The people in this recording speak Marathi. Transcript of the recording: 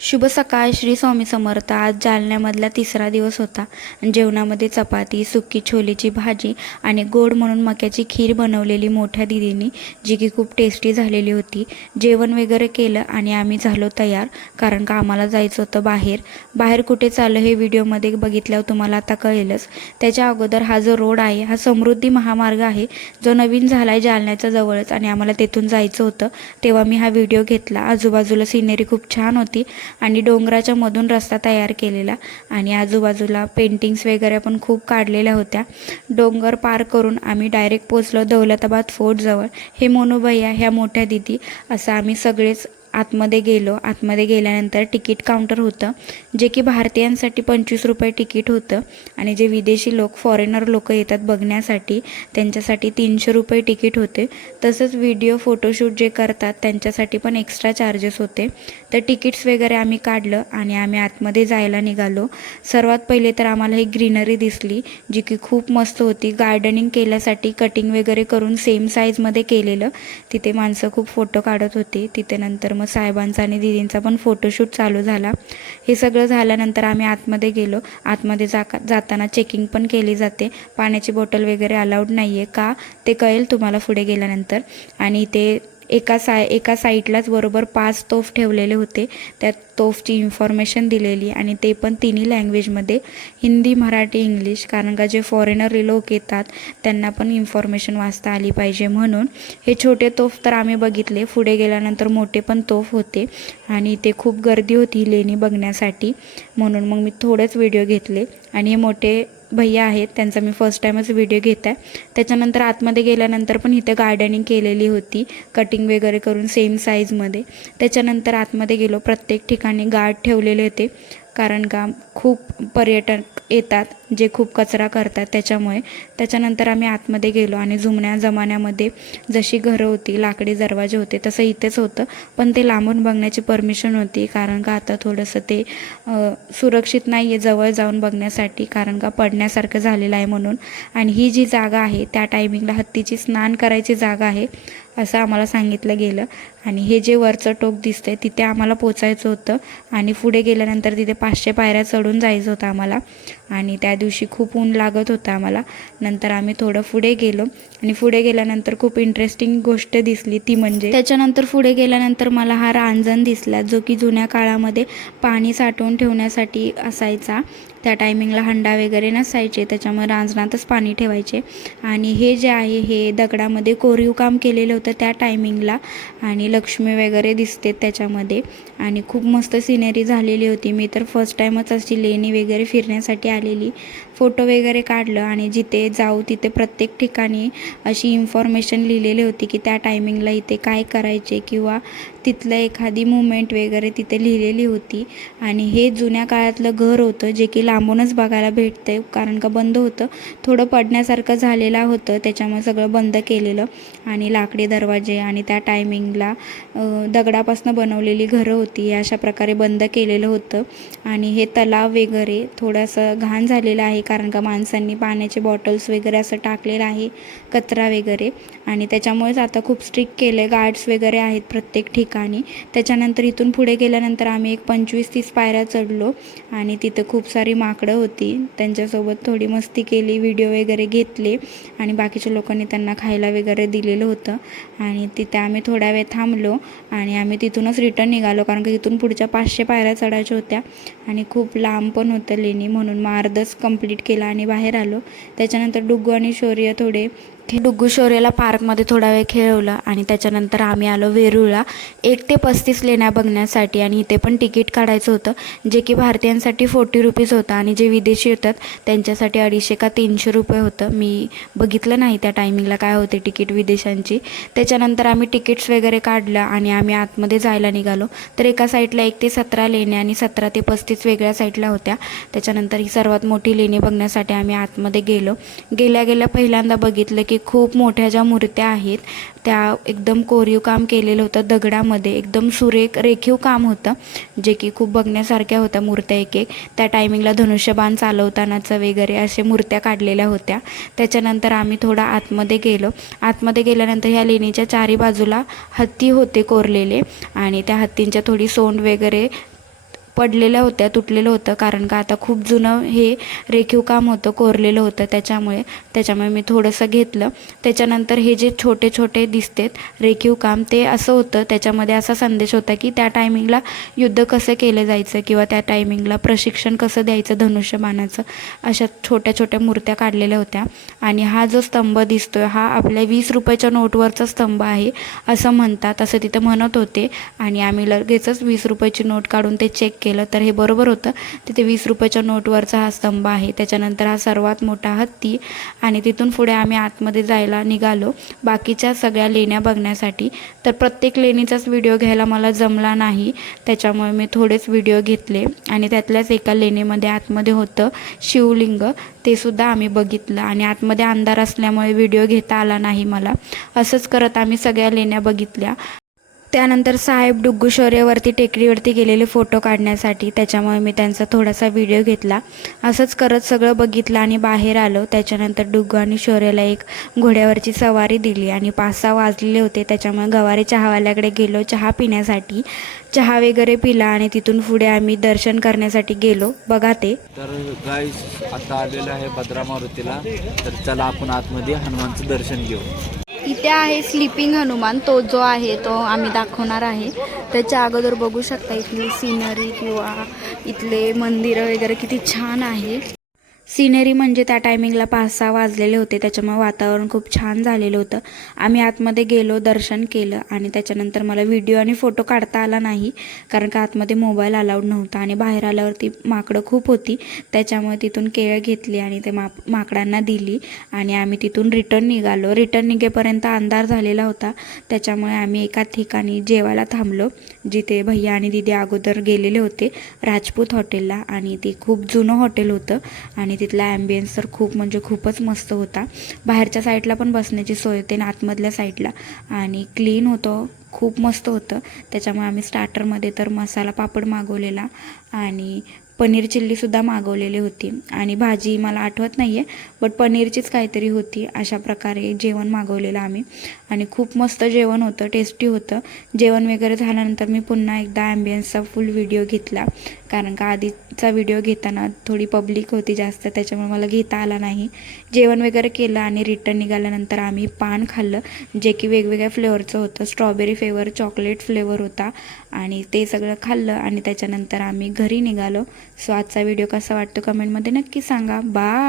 शुभ सकाळ. श्री स्वामी समर्थ. आज जालन्यामधला तिसरा दिवस होता. जेवणामध्ये चपाती, सुकी छोलेची भाजी आणि गोड म्हणून मक्याची खीर बनवलेली मोठ्या दिदींनी, जी की खूप टेस्टी झालेली होती. जेवण वगैरे केलं आणि आम्ही झालो तयार, कारण का आम्हाला जायचं होतं बाहेर कुठे चाललं हे व्हिडिओमध्ये बघितल्यावर तुम्हाला आता कळेलच. त्याच्या अगोदर हा जो रोड आहे हा समृद्धी महामार्ग आहे, जो नवीन झाला आहे जालन्याच्या जवळच, आणि आम्हाला तेथून जायचं होतं. तेव्हा मी हा व्हिडिओ घेतला. आजूबाजूला सिनेरी खूप छान होती आणि डोंगराच्या मधून रस्ता तयार केलेला आणि आजूबाजूला पेंटिंग्स वगैरे पण खूप काढलेल्या होत्या. डोंगर पार करून आम्ही डायरेक्ट पोचलो दौलताबाद फोर्टजवळ. हे मोनू भैया, ह्या मोठ्या दिदी, असं आम्ही सगळेच आतमध्ये गेलो. आतमध्ये गेल्यानंतर तिकीट काउंटर होतं, जे की भारतीयांसाठी 25 रुपये तिकीट होतं आणि जे विदेशी लोक, फॉरेनर लोक येतात बघण्यासाठी, त्यांच्यासाठी 300 रुपये तिकीट होते. तसंच व्हिडिओ फोटोशूट जे करतात त्यांच्यासाठी पण एक्स्ट्रा चार्जेस होते. तर तिकीट्स वगैरे आम्ही काढलं आणि आम्ही आतमध्ये जायला निघालो. सर्वात पहिले तर आम्हाला ही ग्रीनरी दिसली, जी की खूप मस्त होती. गार्डनिंग केल्यासाठी कटिंग वगैरे करून सेम साईजमध्ये केलेलं. तिथे माणसं खूप फोटो काढत होती. तिथे नंतर मग साहेबांचा आणि दीदींचा पण फोटोशूट चालू झाला. हे सगळं झाल्यानंतर आम्ही आतमध्ये गेलो. आतमध्ये जाताना चेकिंग पण केली जाते. पाण्याची बॉटल वगैरे अलाउड नाही आहे. का ते कळेल तुम्हाला पुढे गेल्यानंतर. आणि ते एका साईडलाच बरोबर 5 तोफ ठेवलेले होते. त्या तोफची इन्फॉर्मेशन दिलेली आणि ते पण तिन्ही लँग्वेजमध्ये, हिंदी, मराठी, इंग्लिश, कारण का जे फॉरेनर लोक येतात त्यांना पण इन्फॉर्मेशन वाचता आली पाहिजे म्हणून. हे छोटे तोफ तर आम्ही बघितले. पुढे गेल्यानंतर मोठे पण तोफ होते आणि ते खूप गर्दी होती लेणी बघण्यासाठी, म्हणून मग मी थोडेच व्हिडिओ घेतले. आणि हे मोठे भैया आहेत, त्यांचा मी फर्स्ट टाईमच व्हिडिओ घेत आहे. त्याच्यानंतर आतमध्ये गेल्यानंतर पण इथे गार्डनिंग केलेली होती, कटिंग वगैरे करून सेम साईजमध्ये. त्याच्यानंतर आतमध्ये गेलो. प्रत्येक ठिकाणी गार्ड ठेवलेले होते, कारण का खूप पर्यटक येतात जे खूप कचरा करतात त्याच्यामुळे. त्याच्यानंतर आम्ही आतमध्ये गेलो आणि जुन्या जमान्यामध्ये जशी घरं होती, लाकडी दरवाजे होते, तसं इथेच होतं. पण ते लांबून बघण्याची परमिशन होती, कारण का आता थोडंसं ते सुरक्षित नाही आहे जवळ जाऊन बघण्यासाठी, कारण का पडण्यासारखं झालेलं आहे म्हणून. आणि ही जी जागा आहे त्या टायमिंगला हत्तीची स्नान करायची जागा आहे असं आम्हाला सांगितलं गेलं. आणि हे जे वरचं टोक दिसतंय तिथे आम्हाला पोचायचं होतं आणि पुढे गेल्यानंतर तिथे 500 पायऱ्या चढून जायचं होतं आम्हाला. आणि त्या दिवशी खूप ऊन लागत होतं आम्हाला. नंतर आम्ही थोडं पुढे गेलो आणि पुढे गेल्यानंतर खूप इंटरेस्टिंग गोष्ट दिसली, ती म्हणजे त्याच्यानंतर पुढे गेल्यानंतर मला हा रांजण दिसला, जो की जुन्या काळामध्ये पाणी साठवून ठेवण्यासाठी असायचा. त्या टायमिंगला हंडा वगैरे नसायचे, त्याच्यामुळे रांजणातच पाणी ठेवायचे. आणि हे जे आहे हे दगडामध्ये कोरीव काम केलेलं होतं त्या टायमिंगला, आणि लक्ष्मी वगैरे दिसते त्याच्यामध्ये. आणि खूप मस्त सिनेरी झालेली होती. मी तर फर्स्ट टाईमच अशी लेणी वगैरे फिरण्यासाठी आलेली. फोटो वगैरे काढलं आणि जिथे जाऊ तिथे प्रत्येक ठिकाणी अशी इन्फॉर्मेशन लिहिलेली होती की त्या टायमिंगला इथे काय करायचे, किंवा तिथलं एखादी मुवमेंट वगैरे तिथे लिहिलेली होती. आणि हे जुन्या काळातलं घर होतं, जे की लांबूनच बघायला भेटतं, कारण का बंद होतं, थोडं पडण्यासारखं झालेलं होतं, त्याच्यामुळे सगळं बंद केलेलं. आणि लाकडी दरवाजे आणि त्या टायमिंगला दगडापासून बनवलेली घरं होती, अशा प्रकारे बंद केलेलं होतं. आणि हे तलाव वगैरे थोडंसं घाण झालेलं आहे, कारण का माणसांनी पाण्याचे बॉटल्स वगैरे असं टाकलेलं आहे, कचरा वगैरे. आणि त्याच्यामुळेच आता खूप स्ट्रिक्ट केलं आहे, गार्ड्स वगैरे आहेत प्रत्येक ठिकाणी. त्याच्यानंतर इथून पुढे गेल्यानंतर आम्ही एक 25-30 पायऱ्या चढलो आणि तिथं खूप सारी माकडं होती. त्यांच्यासोबत थोडी मस्ती केली, व्हिडिओ वगैरे घेतले आणि बाकीच्या लोकांनी त्यांना खायला वगैरे दिलेलं होतं. आणि तिथे आम्ही थोडा वेळ थांबलो आणि आम्ही तिथूनच रिटर्न निघालो, कारण की इथून पुढच्या 500 पायऱ्या चढायच्या होत्या आणि खूप लांब पण होतं लेणी, म्हणून मग अर्धच कंप्लीट केला आणि बाहेर आलो. त्याच्यानंतर डुग्गू आणि शौर्य डुग्गू शौर्याला पार्कमध्ये थोडा वेळ खेळवलं आणि त्याच्यानंतर आम्ही आलो वेरूळला 1 ते 35 लेण्या बघण्यासाठी. आणि इथे पण तिकीट काढायचं होतं, जे की भारतीयांसाठी 40 रुपीज होतं आणि जे विदेशी येतात त्यांच्यासाठी 250 का 300 रुपये होतं. मी बघितलं नाही त्या टायमिंगला काय होते तिकीट विदेशांची. त्याच्यानंतर आम्ही तिकीट्स वगैरे काढलं आणि आम्ही आतमध्ये जायला निघालो. तर एका साईडला 1 ते 17 लेण्या आणि 17 ते 35 वेगळ्या साईडला होत्या. त्याच्यानंतर ही सर्वात मोठी लेणी बघण्यासाठी आम्ही आतमध्ये गेलो. गेल्या पहिल्यांदा बघितलं की खूप मोठ्या ज्या मूर्त्या आहेत त्या एकदम कोरीव काम केलेलं होतं दगडामध्ये, एकदम सुरेख रेखीव काम होतं, जे की खूप बघण्यासारख्या होत्या मूर्त्या एक. त्या टायमिंगला धनुष्यबाण चालवतानाचं वगैरे असे मूर्त्या काढलेल्या होत्या. त्याच्यानंतर आम्ही थोडा आतमध्ये गेलो. आतमध्ये गेल्यानंतर ह्या लेणीच्या चारी बाजूला हत्ती होते कोरलेले आणि त्या हत्तींच्या थोडी सोंड वगैरे पडलेल्या होत्या, तुटलेलं होतं, कारण का आता खूप जुनं हे रेखीव काम होतं, कोरलेलं होतं, त्याच्यामुळे मी थोडंसं घेतलं. त्याच्यानंतर हे जे छोटे छोटे दिसतेत रेखीव काम, ते असं होतं, त्याच्यामध्ये असा संदेश होता की त्या टायमिंगला युद्ध कसं केलं जायचं किंवा त्या टायमिंगला प्रशिक्षण कसं द्यायचं धनुष्यबाणाचं, अशा छोट्या छोट्या मूर्त्या काढलेल्या होत्या. आणि हा जो स्तंभ दिसतोय हा आपल्या 20 रुपयाच्या नोटवरचा स्तंभ आहे असं म्हणतात, असं तिथं म्हणत होते. आणि आम्ही लगेचच 20 रुपयाची नोट काढून ते चेक केलं, तर हे बरोबर होतं. तिथे 20 रुपयाच्या नोटवरचा हा स्तंभ आहे. त्याच्यानंतर हा सर्वात मोठा हत्ती. आणि तिथून पुढे आम्ही आतमध्ये जायला निघालो बाकीच्या सगळ्या लेण्या बघण्यासाठी. तर प्रत्येक लेणीचाच व्हिडिओ घ्यायला मला जमला नाही, त्याच्यामुळे मी थोडेच व्हिडिओ घेतले. आणि त्यातल्याच एका लेणीमध्ये आतमध्ये होतं शिवलिंग, ते सुद्धा आम्ही बघितलं. आणि आतमध्ये अंधार असल्यामुळे व्हिडिओ घेता आला नाही मला. असंच करत आम्ही सगळ्या लेण्या बघितल्या. त्यानंतर साहेब डुग्गू शौर्यवरती टेकडीवरती गेलेले फोटो काढण्यासाठी, त्याच्यामुळे मी त्यांचा थोडासा व्हिडिओ घेतला. असंच करत सगळं बघितलं आणि बाहेर आलो. त्याच्यानंतर डुग्गू आणि शौर्यला एक घोड्यावरची सवारी दिली आणि 5-6 वाजलेले होते, त्याच्यामुळे गवारे चहावाल्याकडे गेलो चहा पिण्यासाठी. चहा वगैरे पिला आणि तिथून पुढे आम्ही दर्शन करण्यासाठी गेलो. बघा ते. तर गाईस आता आलेलं आहे भद्रा मारुतीला. तर चला आपण आतमध्ये हनुमानचं दर्शन घेऊ. इथे आहे स्लीपिंग हनुमान, तो जो आहे तो आम्ही दाखवणार आहे. त्याच्या अगोदर बघू शकता इथली सिनरी किंवा इथले मंदिरं वगैरे किती छान आहे. सिनरी म्हणजे त्या टायमिंगला 5-6 वाजलेले होते, त्याच्यामुळे वातावरण खूप छान झालेलं होतं. आम्ही आतमध्ये गेलो, दर्शन केलं आणि त्याच्यानंतर मला व्हिडिओ आणि फोटो काढता आला नाही, कारण का आतमध्ये मोबाईल अलाउड नव्हता. आणि बाहेर आल्यावरती माकडं खूप होती, त्याच्यामुळे तिथून केळं घेतली आणि ते माकडांना दिली आणि आम्ही तिथून रिटर्न निघालो. रिटर्न निघेपर्यंत अंधार झालेला होता, त्याच्यामुळे आम्ही एका ठिकाणी जेवायला थांबलो, जिथे भैया आणि दिदी अगोदर गेलेले होते, राजपूत हॉटेलला. आणि ते खूप जुनं हॉटेल होतं आणि तिथला ॲम्बियन्स तर खूप म्हणजे खूपच मस्त होता. बाहेरच्या साईडला पण बसण्याची सोय होते आणि आतमधल्या साईडला, आणि क्लीन होतं, खूप मस्त होतं. त्याच्यामुळे आम्ही स्टार्टरमध्ये तर मसाला पापड मागवलेला आणि पनीर चिल्लीसुद्धा मागवलेली होती. आणि भाजी मला आठवत नाही आहे, बट पनीरचीच काहीतरी होती. अशा प्रकारे जेवण मागवलेलं आम्ही आणि खूप मस्त जेवण होतं, टेस्टी होतं. जेवण वगैरे झाल्यानंतर मी पुन्हा एकदा ॲम्बियन्सचा फुल व्हिडिओ घेतला, कारण का आधीचा व्हिडिओ घेताना थोडी पब्लिक होती जास्त, त्याच्यामुळे मला घेता आला नाही. जेवण वगैरे केलं आणि रिटर्न निघाल्यानंतर आम्ही पान खाल्लं, जे की वेगवेगळ्या फ्लेवरचं होतं. स्ट्रॉबेरी फ्लेवर, चॉकलेट फ्लेवर होता आणि ते सगळं खाल्लं आणि त्याच्यानंतर आम्ही घरी निघालो. सो आजचा व्हिडिओ कसा वाटतो कमेंटमध्ये नक्की सांगा. बाय.